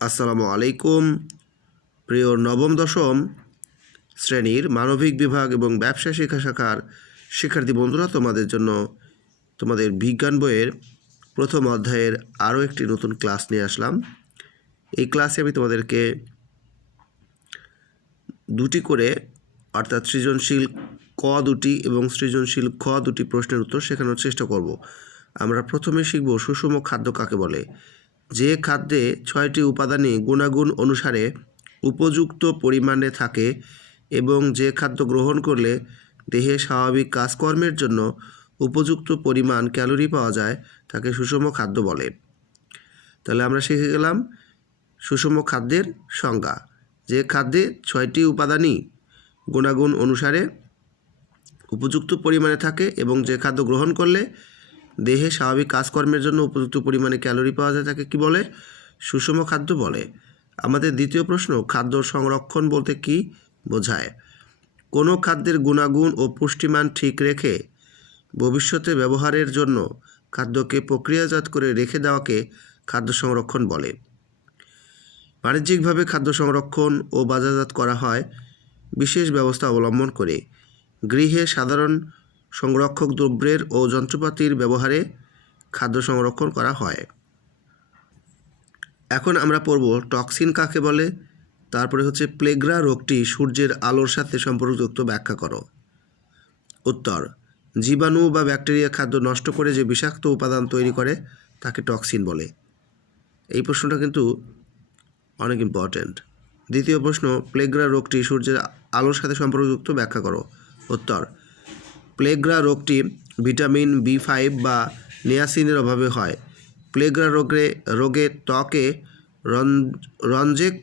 আসসালামু আলাইকুম। প্রিয় নবম দশম শ্রেণীর মানবিক বিভাগ এবং ব্যবসা শিক্ষা শাখার শিক্ষার্থী বন্ধুরা, তোমাদের জন্য তোমাদের বিজ্ঞান বইয়ের প্রথম অধ্যায়ের আরও একটি নতুন ক্লাস নিয়ে আসলাম। এই ক্লাসে আমি তোমাদেরকে দুটি করে অর্থাৎ সৃজনশীল ক দুটি এবং সৃজনশীল খ দুটি প্রশ্নের উত্তর শেখানোর চেষ্টা করব। আমরা প্রথমে শিখব সুষম খাদ্য কাকে বলে। যে খাদ্যে 6টি উপাদানই গুণাগুণ অনুসারে উপযুক্ত পরিমাণে থাকে এবং যে খাদ্য গ্রহণ করলে দেহে স্বাভাবিক কাজকর্মের জন্য উপযুক্ত পরিমাণ ক্যালোরি পাওয়া যায় তাকে সুষম খাদ্য বলে। তাহলে আমরা শিখে গেলাম সুষম খাদ্যের সংজ্ঞা। যে খাদ্যে 6টি উপাদানই গুণাগুণ অনুসারে উপযুক্ত পরিমাণে থাকে এবং যে খাদ্য গ্রহণ করলে দেহে স্বাভাবিক কাজকর্মের জন্য উপযুক্ত পরিমাণে ক্যালোরি পাওয়া যায় তাকে কি বলে? সুষম খাদ্য বলে। আমাদের দ্বিতীয় প্রশ্ন, খাদ্য সংরক্ষণ বলতে কি বোঝায়? কোনো খাদ্যের গুণাগুণ ও পুষ্টিমান ঠিক রেখে ভবিষ্যতে ব্যবহারের জন্য খাদ্যকে প্রক্রিয়াজাত করে রেখে দেওয়াকে খাদ্য সংরক্ষণ বলে। বাণিজ্যিকভাবে খাদ্য সংরক্ষণ ও বাজারজাত করা হয় বিশেষ ব্যবস্থা অবলম্বন করে। গৃহে সাধারণ সংরক্ষক দ্রব্যের ও যন্ত্রপাতির ব্যবহারে খাদ্য সংরক্ষণ করা হয়। এখন আমরা পড়ব টক্সিন কাকে বলে, তারপরে হচ্ছে প্লেগ্রা রোগটি সূর্যের আলোর সাথে সম্পর্কযুক্ত, ব্যাখ্যা করো। উত্তর, জীবাণু বা ব্যাকটেরিয়া খাদ্য নষ্ট করে যে বিষাক্ত উপাদান তৈরি করে তাকে টক্সিন বলে। এই প্রশ্নটা কিন্তু অনেক ইম্পর্ট্যান্ট। দ্বিতীয় প্রশ্ন, প্লেগ্রা রোগটি সূর্যের আলোর সাথে সম্পর্কযুক্ত, ব্যাখ্যা করো। উত্তর, প্লেগ্রা রোগটি ভিটামিন B5 বা নিয়াসিনের অভাবে হয়। প্লেগ্রা রোগে ত্বকে রঞ্জক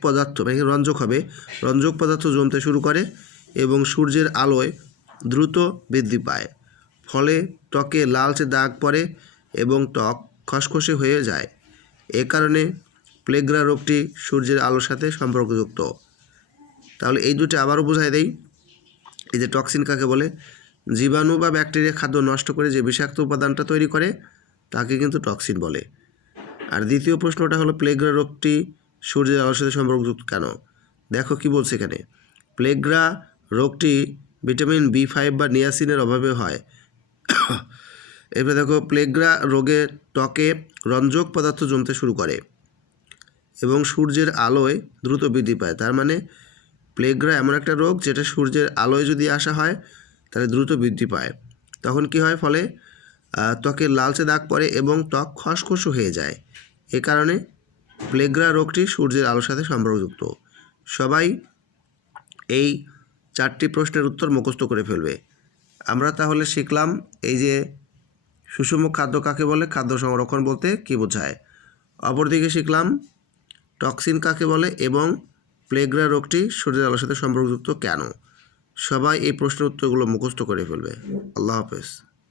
পদার্থ জমতে শুরু করে এবং সূর্যের আলোয় দ্রুত বৃদ্ধি পায়। ফলে ত্বকে লালচে দাগ পড়ে এবং ত্বক খসখসে হয়ে যায়। এ কারণে প্লেগ্রা রোগটি সূর্যের আলোর সাথে সম্পর্কযুক্ত। তাহলে এই দুটি আবারও বোঝাই দেই। এই যে টক্সিন কাকে বলে, জীবাণু বা ব্যাকটেরিয়া খাদ্য নষ্ট করে যে বিষাক্ত উপাদানটা তৈরি করে তাকে কিন্তু টক্সিন বলে। আর দ্বিতীয় প্রশ্নটা হলো প্লেগ্রা রোগটি সূর্যের আলোর সাথে সম্পর্কযুক্ত কেন? দেখো কি বলছে এখানে, প্লেগ্রা রোগটি ভিটামিন B5 বা নিয়াসিনের অভাবে হয়। এরপরে দেখো, প্লেগ্রা রোগে ত্বকে রঞ্জক পদার্থ জমতে শুরু করে এবং সূর্যের আলোয় দ্রুত বৃদ্ধি পায়। তার মানে প্লেগ্রা এমন একটা রোগ যেটা সূর্যের আলোয় যদি আসা হয় তাহলে দ্রুত বৃদ্ধি পায়। তখন কি হয়? ফলে ত্বকে লালচে দাগ পড়ে এবং ত্বক খসখসে হয়ে যায়। এ কারণে প্লেগ্রা রোগটি সূর্যের আলোর সাথে সম্পর্কযুক্ত। সবাই এই 4টি প্রশ্নের উত্তর মুখস্থ করে ফেলবে। আমরা তাহলে শিখলাম এই যে সুষম খাদ্য কাকে বলে, খাদ্য সংরক্ষণ বলতে কী বোঝায়। অপরদিকে শিখলাম টক্সিন কাকে বলে এবং প্লেগ্রা রোগটি সূর্যের আলোর সাথে সম্পর্কযুক্ত কেন। সবাই এই প্রশ্নের উত্তরগুলো মুখস্থ করে ফেলবে। আল্লাহ হাফেজ।